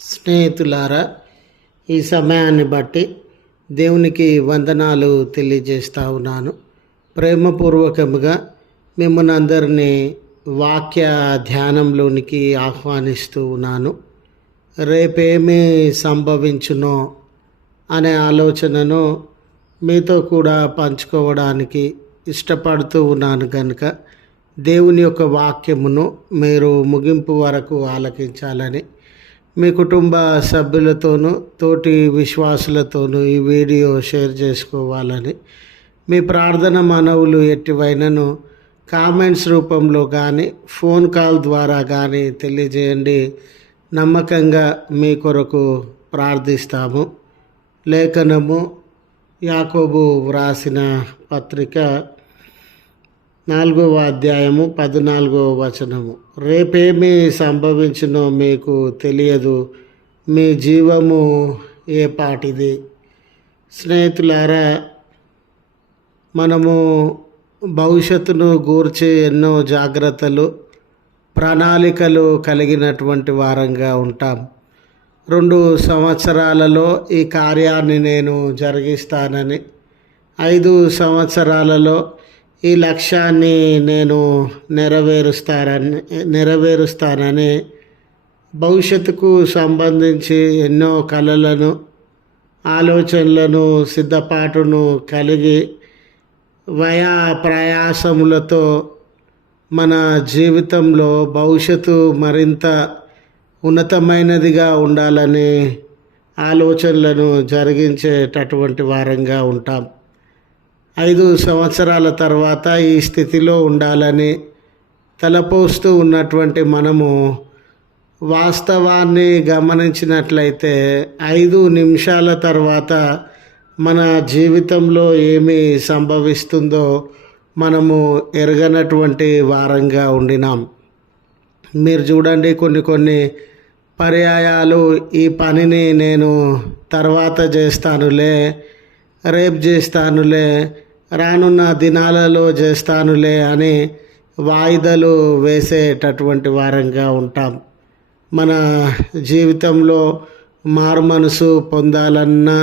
స్నేహితులారా, ఈ సమయాన్ని బట్టి దేవునికి వందనాలు తెలియజేస్తా ఉన్నాను. ప్రేమపూర్వకముగా మిమ్మల్ని అందరినీ వాక్య ధ్యానంలోనికి ఆహ్వానిస్తూ ఉన్నాను. రేపేమి సంభవించునో అనే ఆలోచనను మీతో కూడా పంచుకోవడానికి ఇష్టపడుతూ ఉన్నాను కనుక దేవుని యొక్క వాక్యమును మీరు ముగింపు వరకు ఆలకించాలని, మీ కుటుంబ సభ్యులతోనూ తోటి విశ్వాసులతోనూ ఈ వీడియో షేర్ చేసుకోవాలని, మీ ప్రార్థన మనవులు ఎట్టివైనను కామెంట్స్ రూపంలో కానీ ఫోన్ కాల్ ద్వారా కానీ తెలియజేయండి. నమ్మకంగా మీ కొరకు ప్రార్థిస్తాము. లేఖనము యాకోబు వ్రాసిన పత్రిక 4వ అధ్యాయము 14వ వచనము. రేపేమి సంభవించునో మీకు తెలియదు, మీ జీవము ఏ పాటిది. స్నేహితులారా, మనము భవిష్యత్తును గూర్చి ఎన్నో జాగ్రత్తలు, ప్రణాళికలు కలిగినటువంటి వారంగా ఉంటాం. 2 సంవత్సరాలలో ఈ కార్యాన్ని నేను జరిగిస్తానని, 5 సంవత్సరాలలో ఈ లక్ష్యాన్ని నేను నెరవేరుస్తానని భవిష్యత్తుకు సంబంధించి ఎన్నో కలలను, ఆలోచనలను, సిద్ధపాటును కలిగి వ్యయ ప్రయాసములతో మన జీవితంలో భవిష్యత్తు మరింత ఉన్నతమైనదిగా ఉండాలని ఆలోచనలను జరిగించేటటువంటి వారంగా ఉంటాం. 5 సంవత్సరాల తర్వాత ఈ స్థితిలో ఉండాలని తలపోస్తూ ఉన్నటువంటి మనము వాస్తవాన్ని గమనించినట్లయితే 5 నిమిషాల తర్వాత మన జీవితంలో ఏమి సంభవిస్తుందో మనము ఎరగనటువంటి వారంగా ఉండినాం. మీరు చూడండి, కొన్ని పర్యాయాలు ఈ పనిని నేను తర్వాత చేస్తానులే, రేపు చేస్తానులే, రానున్న దినాలలో చేస్తానులే అని వాయిదాలు వేసేటటువంటి వారంగా ఉంటాం. మన జీవితంలో మారుమనసు పొందాలన్నా,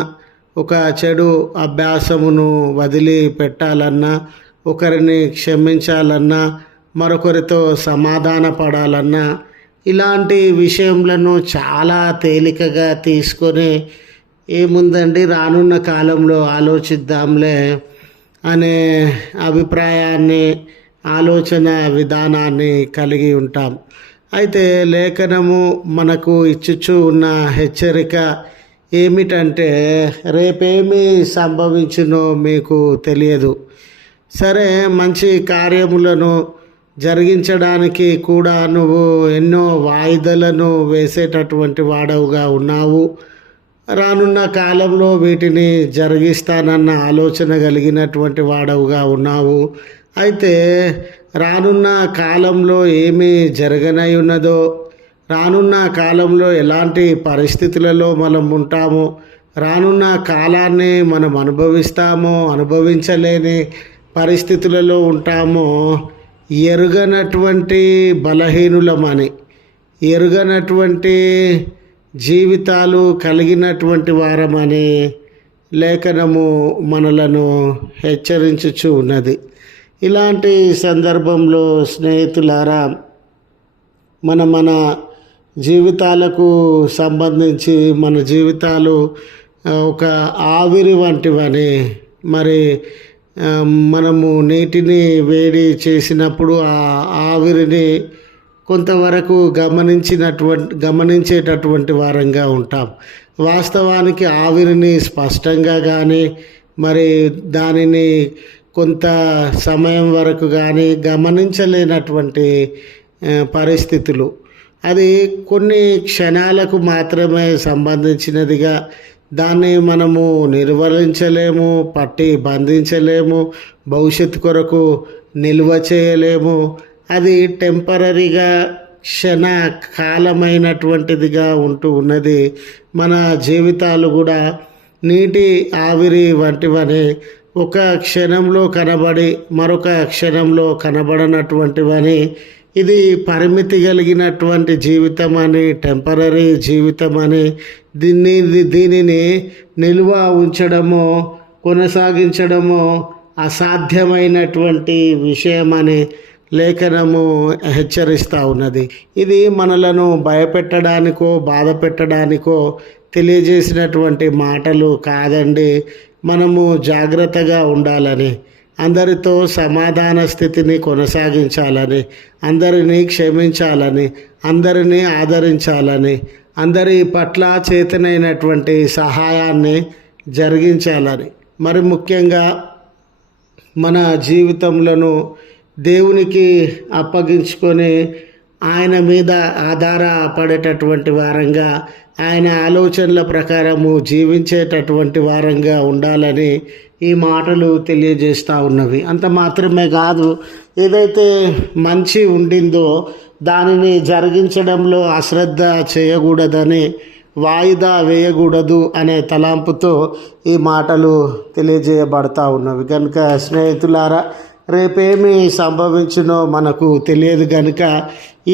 ఒక చెడు అభ్యాసమును వదిలిపెట్టాలన్నా, ఒకరిని క్షమించాలన్నా, మరొకరితో సమాధాన పడాలన్నా, ఇలాంటి విషయములను చాలా తేలికగా తీసుకొని ఏముందండి రానున్న కాలంలో ఆలోచిద్దాంలే అనే అభిప్రాయాన్ని, ఆలోచన విధానాన్ని కలిగి ఉంటాం. అయితే లేఖనము మనకు ఇచ్చుచూ ఉన్న హెచ్చరిక ఏమిటంటే, రేపేమి సంభవించునో మీకు తెలియదు. సరే, మంచి కార్యములను జరిగించడానికి కూడా నువ్వు ఎన్నో వాయిదాలను వేసేటటువంటి వాడవుగా ఉన్నావు. రానున్న కాలంలో వీటిని జరిగిస్తానన్న ఆలోచన కలిగినటువంటి వాడవుగా ఉన్నావు. అయితే రానున్న కాలంలో ఏమి జరగనై ఉన్నదో, రానున్న కాలంలో ఎలాంటి పరిస్థితులలో మనం ఉంటామో, రానున్న కాలాన్ని మనం అనుభవించలేని పరిస్థితులలో ఉంటామో ఎరుగనటువంటి బలహీనులమని, ఎరుగనటువంటి జీవితాలు కలిగినటువంటి వారమని లేఖనము మనలను హెచ్చరించుచూ ఉన్నది. ఇలాంటి సందర్భంలో స్నేహితులారా, మన జీవితాలకు సంబంధించి మన జీవితాలు ఒక ఆవిరి వంటివని, మరి మనము నీటిని వేడి చేసినప్పుడు ఆ ఆవిరిని కొంతవరకు గమనించేటటువంటి వారంగా ఉంటాం. వాస్తవానికి ఆవిరిని స్పష్టంగా కానీ, మరి దానిని కొంత సమయం వరకు కానీ గమనించలేనటువంటి పరిస్థితులు. అది కొన్ని క్షణాలకు మాత్రమే సంబంధించినదిగా, దాన్ని మనము నిర్వహించలేము, పట్టి బంధించలేము, భవిష్యత్తు కొరకు నిల్వ చేయలేము. అది టెంపరీగా క్షణకాలమైనటువంటిదిగా ఉంటూ ఉన్నది. మన జీవితాలు కూడా నీటి ఆవిరి వంటివని, ఒక క్షణంలో కనబడి మరొక క్షణంలో కనబడనటువంటివని ఇది పరిమితి కలిగినటువంటి జీవితం అని, టెంపరరీ జీవితం అని, దీనిని నిల్వ ఉంచడమో కొనసాగించడమో అసాధ్యమైనటువంటి విషయమని లేఖనము హెచ్చరిస్తూ ఉన్నది. ఇది మనలను భయపెట్టడానికో బాధ పెట్టడానికో తెలియజేసినటువంటి మాటలు కాదండి. మనము జాగ్రత్తగా ఉండాలని, అందరితో సమాధాన స్థితిని కొనసాగించాలని, అందరినీ క్షమించాలని, అందరినీ ఆదరించాలని, అందరి పట్ల చేతనైనటువంటి సహాయాన్ని జరిగించాలని, మరి ముఖ్యంగా మన జీవితంలో దేవునికి అప్పగించుకొని ఆయన మీద ఆధారపడేటటువంటి వారంగా, ఆయన ఆలోచనల ప్రకారము జీవించేటటువంటి వారంగా ఉండాలని ఈ మాటలు తెలియజేస్తూ ఉన్నవి. అంత మాత్రమే కాదు, ఏదైతే మంచి ఉండిందో దానిని జరిగించడంలో అశ్రద్ధ చేయకూడదని, వాయిదా వేయకూడదు అనే తలాంపుతో ఈ మాటలు తెలియజేయబడతా ఉన్నవి. కనుక స్నేహితులారా, రేపేమి సంభవించునో మనకు తెలియదు కనుక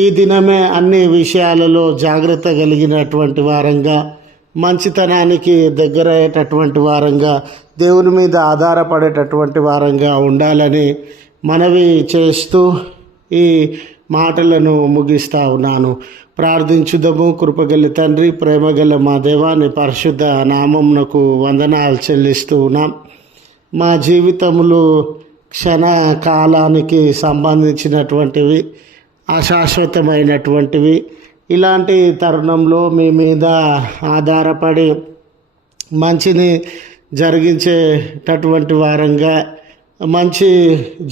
ఈ దినమే అన్ని విషయాలలో జాగ్రత్త కలిగినటువంటి వారంగా, మంచితనానికి దగ్గరయ్యేటటువంటి వారంగా, దేవుని మీద ఆధారపడేటటువంటి వారంగా ఉండాలని మనవి చేస్తూ ఈ మాటలను ముగిస్తూ ఉన్నాను. ప్రార్థించుదము. కృపగల తండ్రి, ప్రేమగల మా దేవాన్ని పరిశుద్ధ నామమునకు వందనాలు చెల్లిస్తూ ఉన్నాం. మా జీవితములు క్షణకాలానికి సంబంధించినటువంటివి, అశాశ్వతమైనటువంటివి. ఇలాంటి తరుణంలో మీ మీద ఆధారపడి మంచిని జరిగించేటటువంటి వారంగా, మంచి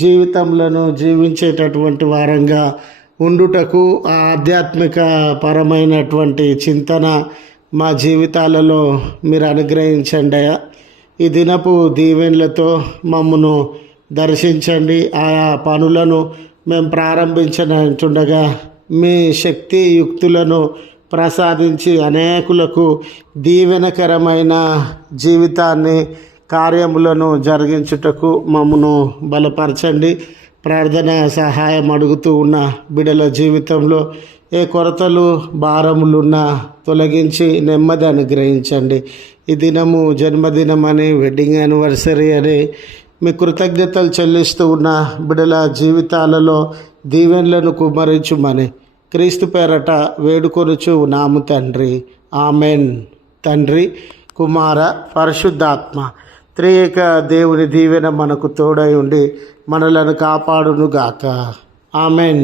జీవితంలో జీవించేటటువంటి వారంగా ఉండుటకు ఆధ్యాత్మిక పరమైనటువంటి చింతన మా జీవితాలలో మీరు అనుగ్రహించండి. ఈ దినపు దీవెనలతో మమ్మను దర్శించండి. ఆయా పనులను మేము ప్రారంభించనుండగా మీ శక్తి యుక్తులను ప్రసాదించి అనేకులకు దీవెనకరమైన జీవితాన్ని, కార్యములను జరిగించుటకు మమ్మను బలపరచండి. ప్రార్థన సహాయం అడుగుతూ ఉన్న బిడ్డల జీవితంలో ఏ కొరతలు భారములున్నా తొలగించి నెమ్మది అనుగ్రహించండి. ఈ దినము జన్మదినమని, వెడ్డింగ్ యానివర్సరీ అని మీ కృతజ్ఞతలు చెల్లిస్తూ ఉన్న బిడ్డల జీవితాలలో దీవెనలను కుమ్మరించుమని క్రీస్తు పేరట వేడుకొనుచు నాము తండ్రి. ఆమెన్. తండ్రి, కుమార, పరిశుద్ధాత్మ త్రియేక దేవుని దీవెన మనకు తోడై ఉండి మనలను కాపాడునుగాక. ఆమెన్.